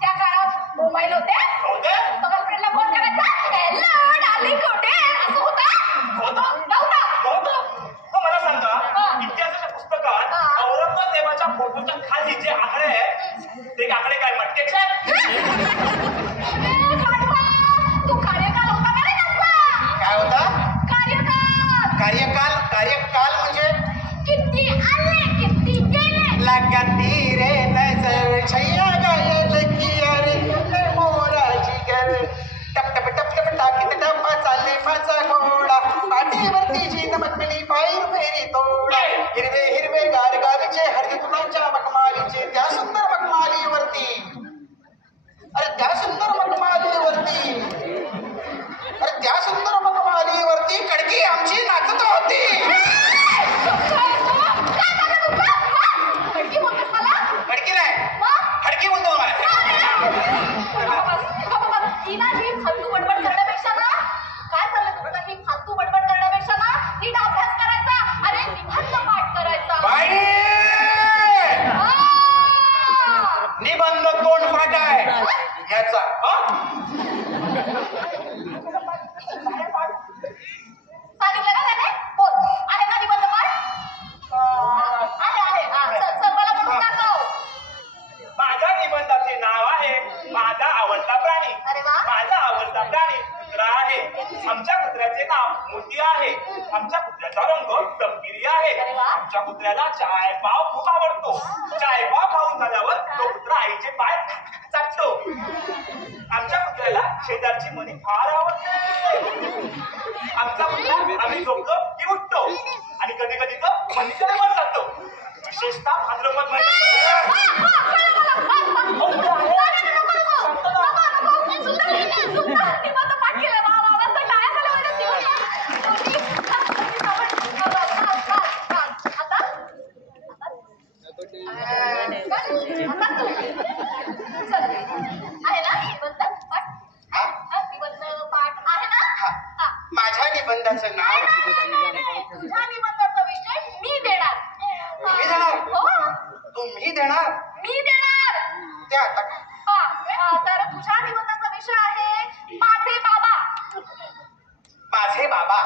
त्या काळात मोबाईल होते गर्लफ्रेंडला फोन करायचा हॅलो डार्लिंग कुठे असं होतं. मला सांगा इतिहासाच्या पुस्तकात औरंगजेबाच्या फोटोच्या खाली जे आकडे आहेत ते आकडे काय मटकेचे तू कार्यकाल होता का रे त्यांचा? काय होता? कार्यकाल. कार्यकाल म्हणजे किती आले किती गेले लगाती रे नजर छैया गायल की अरे मोराची गर टप टप टप टप टाकीत डब्बा चालले माझा घोडा पाठीवरती जी नमकली पायी फेरी तोडा हिरवे हिरवे गारगारीचे हळदी फुलांच्या मखमालीचे त्या सुंदर मखमालीवरती अरे त्या सुंदर मखमालीवरती कडकी आमची नाचत होती. खडकी नाही खडकी बोलतो मला. तिला ही फालतू बडबड करण्यापेक्षा ना काय चाललं तुमचं ही फालतू बडबड करण्यापेक्षा ना नीट अभ्यास करायचा. अरे निबंध पाठ करायचा. बाई निबंध तोंड फाट आहे ह्याचा. सांगितलं का त्याने? बोल आहे का निबंध पाठ? आहे. चल मला म्हणून दाखव. माझ्या निबंधाचे नाव आहे माझा आवडता प्राणी. अरे वा. माझा आवडता प्राणी कुत्रा आहे. आमच्या कुत्र्याचे नाव मोती आहे. आमच्या कुत्र्याचा रंग तपकिरी आहे. अरे वा. आमच्या कुत्र्याला चाय पाव खूप आवडतो. चाय पाव खाऊन झाल्यावर तो कुत्रा आईचे पाय चाटतो. आमच्या कुत्र्याला शेजारची मनी फार आवडते. आमचा कुत्रा आम्ही झोपलो की उठतो आणि कधी कधी तर मनीकडे पण जातो. विशेषतः भाद्रपद माझ्या निबंधाचं नाव तुझ्या निबंधाचा विषय मी देणार. तुम्ही देणार? तुम्ही देणार? मी देणार. ते आता तर तुझ्या निबंधाचा विषय आहे माझे बाबा. माझे बाबा.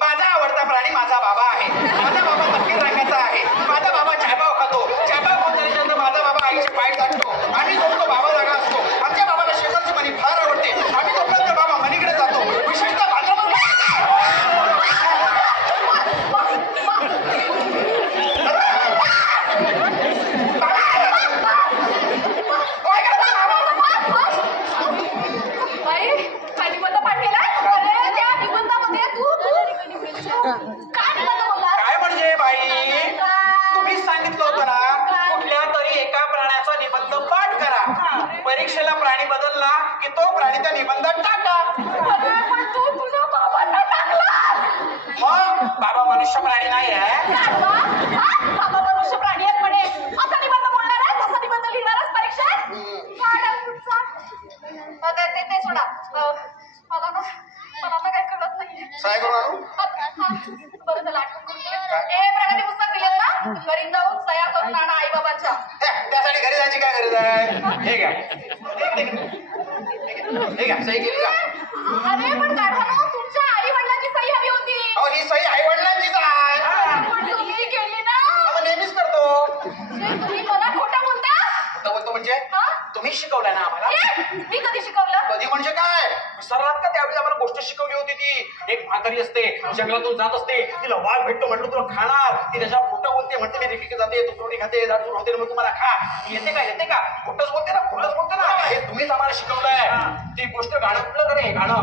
माझा आवडता प्राणी माझा बाबा आहे. माझा बाबा तपकीर रंगाचा आहे. माझा बाबा चायपाव खातो. चायपाव खाऊन झाल्यानंतर माझा बाबा आईचे पाय टाकतो. आम्ही झोपतो बाबा जागा असतो. आमच्या बाबाला शेजारची मनी फार आवडते. आम्ही झोपल्यानंतर बाबा मनीकडे जातो. विशेषतः काय म्हणजे बाई तुम्ही सांगितलं होतं ना कुठल्या तरी एका प्राण्याचा निबंध पाठ करा. परीक्षेला प्राणी बदलला की तो प्राणी त्या निबंधात टाका. पण तू तुझ्या बाबांना टाकला. मग बाबा मनुष्य प्राणी नाही आहे. बाबा मनुष्य प्राणी आहेत म्हणे. असा निबंध बोलणार आहे तसा निबंध लिहिणारच परीक्षेत. ते सोडा. मला ना काही कळत नाहीये. सहाय करून आणू? बरं झालं आठवण करून दिलं. प्रगती पुस्तक दिलेत ना घरी जाऊन सह्या करून आणा आई बाबांच्या. त्यासाठी घरी जायची काय गरज आहे? हे घ्या सही केली का? अरे पण गाढवानो तुमच्या आई वडिलांची सही हवी होती. ही सही आई वडिलांचीच आहे. पण तुम्ही केली ना. नेहमीच करतो. तुम्ही मला खोटं बोलता. बोलतो म्हणजे तुम्ही शिकवलं ना आम्हाला. मी कधी शिकवलं? कधी म्हणजे काय विसरलात का? त्यावेळी आम्हाला गोष्ट शिकवली होती ती. एक म्हातारी असते जंगलातून जात असते. तिला वाघ भेटतो म्हटलं तुला खाणार. ती त्याच्या खोटं बोलते म्हणते मी रिकी जाते तू थोडी खाते दाटून होते मग तुम्हाला खा. येते का खोटंच बोलते ना. हे तुम्हीच आम्हाला शिकवलंय. ती गोष्ट गाणं कुठलं करे गाणं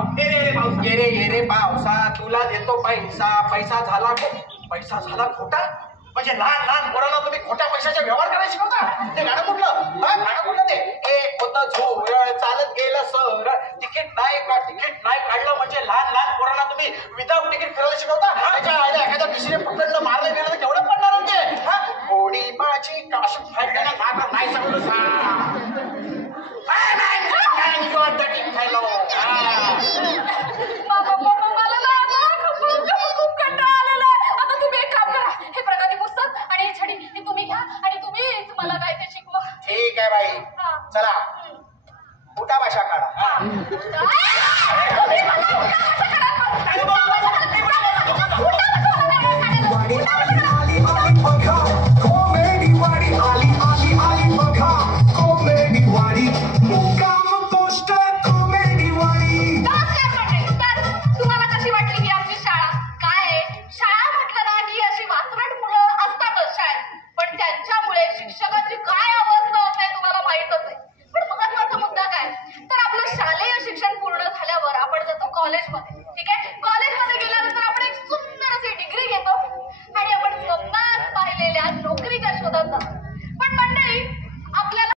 ये रे पावसा तुला देतो पैसा झाला खोटा. म्हणजे लहान पोरांना तुम्ही खोट्या पैशाचा व्यवहार करायला शिकवता. ते गाणं कुठलं ते एक होतं झोरळ चालत गेलं सरळ तिकीट नाही काढलं म्हणजे लहान पोरांना तुम्ही विदाऊट तिकीट फिरायला शिकवता. त्याच्या एखाद्या पिशवीने पकडलं मारलं गेलं तर केवढं पडणार होते. गोडी माझी काशी फाडल्यानं नाका नाही सांगतो खूप कंटाळा आलेला आहे. आता तुम्ही एक काम करा. हे प्रगती पुस्तक आणि छडी हे तुम्ही घ्या आणि तुम्ही तुम्हाला कशी वाटली ही आमची शाळा? काय शाळा म्हटलं ना ही अशी वात्रट मुलं असतातच शाळेत, पण त्यांच्यामुळे शिक्षकांची काय अवस्था असते तुम्हाला माहितच आहे. पण महत्वाचा मुद्दा काय तर आपलं शालेय शिक्षण पूर्ण झाल्यावर आपण जातो कॉलेजमध्ये